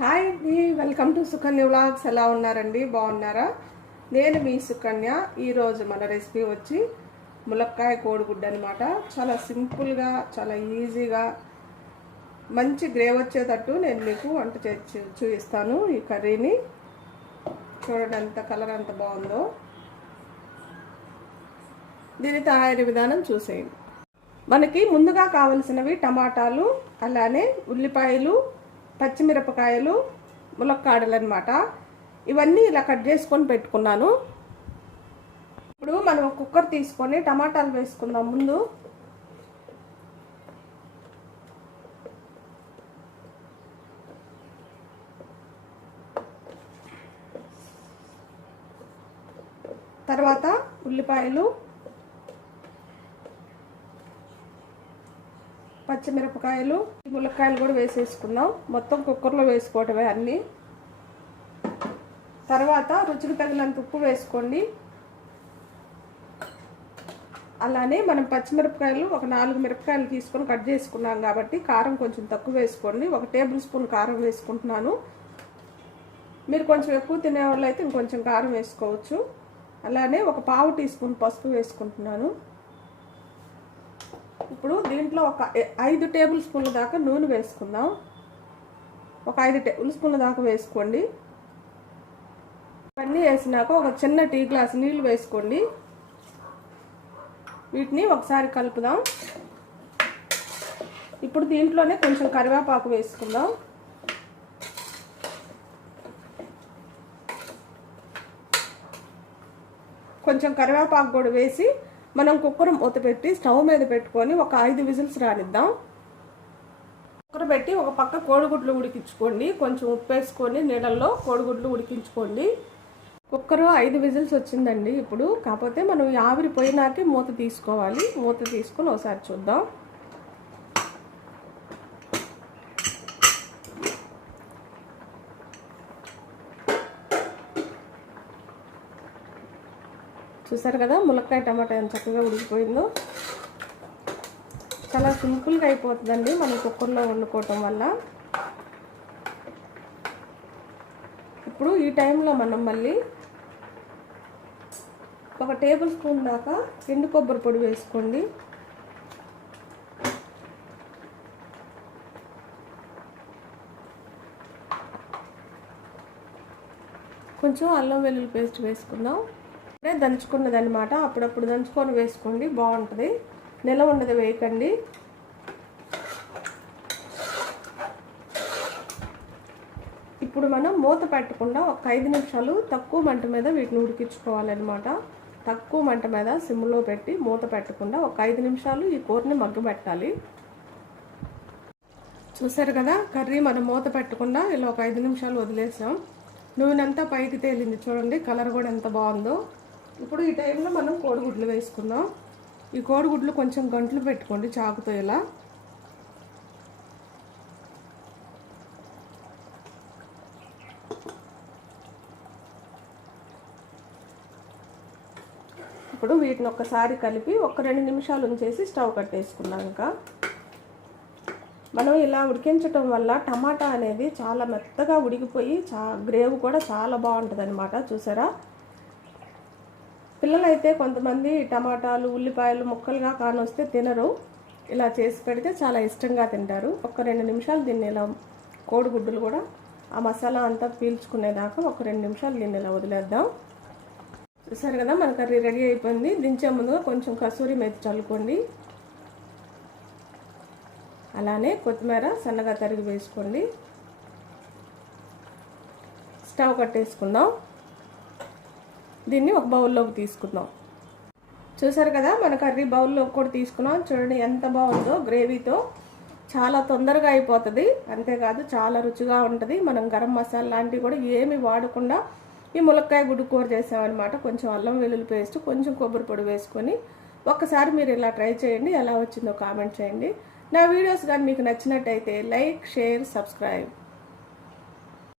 Hi అండి, welcome to Sukanya vlogs. ఎలా ఉన్నారండి? బాగున్నారా? నేను మీ సుకన్య. ఈరోజు మన రెసిపీ వచ్చి ములక్కాయ కోడిగుడ్డు అనమాట. చాలా సింపుల్గా, చాలా ఈజీగా, మంచి గ్రేవ్ వచ్చేటట్టు నేను మీకు వంట చేసి చూపిస్తాను. ఈ కర్రీని చూడండి, ఎంత కలర్ ఎంత బాగుందో. దీని తయారీ విధానం చూసేయండి. మనకి ముందుగా కావలసినవి టమాటాలు, అలానే ఉల్లిపాయలు, పచ్చిమిరపకాయలు, ములక్కాడలు అనమాట. ఇవన్నీ ఇలా కట్ చేసుకొని పెట్టుకున్నాను. ఇప్పుడు మనం కుక్కర్ తీసుకొని టమాటాలు వేసుకుందాం. ముందు తర్వాత ఉల్లిపాయలు, పచ్చిమిరపకాయలు, ములక్కాయలు కూడా వేసేసుకుందాం. మొత్తం కుక్కర్లో వేసుకోవటమే అన్నీ. తర్వాత రుచికి తగినంత ఉప్పు వేసుకోండి. అలానే మనం పచ్చిమిరపకాయలు ఒక 4 మిరపకాయలు తీసుకొని కట్ చేసుకున్నాం కాబట్టి కారం కొంచెం తక్కువ వేసుకోండి. 1 టేబుల్ స్పూన్ కారం వేసుకుంటున్నాను. మీరు కొంచెం ఎక్కువ తినేవాళ్ళు అయితే ఇంకొంచెం కారం వేసుకోవచ్చు. అలానే 1/4 టీ స్పూన్ పసుపు వేసుకుంటున్నాను. ఇప్పుడు దీంట్లో ఒక 5 టేబుల్ స్పూన్ల దాకా నూనె వేసుకుందాం. ఒక 5 టేబుల్ స్పూన్ల దాకా వేసుకోండి. ఇవన్నీ వేసినాక ఒక చిన్న టీ గ్లాస్ నీళ్ళు వేసుకోండి. వీటిని ఒకసారి కలుపుదాం. ఇప్పుడు దీంట్లోనే కొంచెం కరివేపాకు వేసుకుందాం. కొంచెం కరివేపాకు కూడా వేసి మనం కుక్కర్ మూత పెట్టి స్టవ్ మీద పెట్టుకొని ఒక 5 విజిల్స్ రానిద్దాం. కుక్కర్ పెట్టి ఒక పక్క కోడిగుడ్లు ఉడికించుకోండి. కొంచెం ఉప్పు వేసుకొని నీళ్ళల్లో కోడిగుడ్లు ఉడికించుకోండి. కుక్కర్ 5 విజిల్స్ వచ్చిందండి ఇప్పుడు. కాకపోతే మనం ఆవిరి పోయినాకే మూత తీసుకోవాలి. మూత తీసుకొని ఒకసారి చూద్దాం. చూసారు కదా, ములక్కాయ టమాటా ఎంత చక్కగా ఉడికిపోయిందో. చాలా సింపుల్గా అయిపోతుందండి మనం కుక్కర్లో వండుకోవటం వల్ల. ఇప్పుడు ఈ టైంలో మనం మళ్ళీ 1 టేబుల్ స్పూన్ దాకా ఎండు కొబ్బరి పొడి వేసుకోండి. కొంచెం అల్లం వెల్లుల్లి పేస్ట్ వేసుకుందాం. దంచుకున్నది అనమాట. అప్పుడప్పుడు దంచుకొని వేసుకోండి, బాగుంటుంది. నిలవ ఉండదు, వేయకండి. ఇప్పుడు మనం మూత పెట్టకుండా ఒక 5 నిమిషాలు తక్కువ మంట మీద వీటిని ఉడికించుకోవాలన్నమాట. తక్కువ మంట మీద సిమ్లో పెట్టి మూత పెట్టకుండా ఒక 5 నిమిషాలు ఈ కూరని మగ్గబెట్టాలి. చూసారు కదా, కర్రీ మనం మూత పెట్టకుండా ఇలా ఒక 5 నిమిషాలు వదిలేసాం. నూనెంతా పైకి తేలింది చూడండి, కలర్ కూడా ఎంత బాగుందో. ఇప్పుడు ఈ టైంలో మనం కోడిగుడ్లు వేసుకుందాం. ఈ కోడిగుడ్లు కొంచెం గంటలు పెట్టుకోండి చాకుతో ఇలా. ఇప్పుడు వీటిని ఒక్కసారి కలిపి ఒక 2 నిమిషాలు ఉంచేసి స్టవ్ కట్టేసుకున్నాక మనం ఇలా ఉడికించటం వల్ల టమాటా అనేది చాలా మెత్తగా ఉడికిపోయి గ్రేవ్ కూడా చాలా బాగుంటుంది అనమాట. చూసారా, పిల్లలైతే కొంతమంది టమాటాలు, ఉల్లిపాయలు ముక్కలుగా కానొస్తే తినరు. ఇలా చేసి పెడితే చాలా ఇష్టంగా తింటారు. ఒక 2 నిమిషాలు దీన్ని ఇలా కోడిగుడ్డులు కూడా ఆ మసాలా అంతా పీల్చుకునేదాకా ఒక 2 నిమిషాలు దీన్ని ఇలా వదిలేద్దాం. చూసారు కదా, మన కర్రీ రెడీ అయిపోయింది. దించే ముందుగా కొంచెం కసూరి మేతి చల్లుకోండి. అలానే కొత్తిమీర సన్నగా తరిగి వేసుకోండి. స్టవ్ కట్టేసుకుందాం. దీన్ని ఒక బౌల్లోకి తీసుకుందాం. చూసారు కదా, మన కర్రీ బౌల్లోకి కూడా తీసుకున్నాం. చూడండి ఎంత బాగుందో గ్రేవీతో. చాలా తొందరగా అయిపోతుంది, అంతేకాదు చాలా రుచిగా ఉంటుంది. మనం గరం మసాలా లాంటివి కూడా ఏమి వాడకుండా ఈ ములక్కాయ గుడ్డు కూర చేసామన్నమాట. కొంచెం అల్లం వెల్లుల్లి పేస్ట్, కొంచెం కొబ్బరి పొడి వేసుకొని ఒక్కసారి మీరు ఇలా ట్రై చేయండి. ఎలా వచ్చిందో కామెంట్ చేయండి. నా వీడియోస్ కానీ మీకు నచ్చినట్టయితే లైక్, షేర్, సబ్స్క్రైబ్.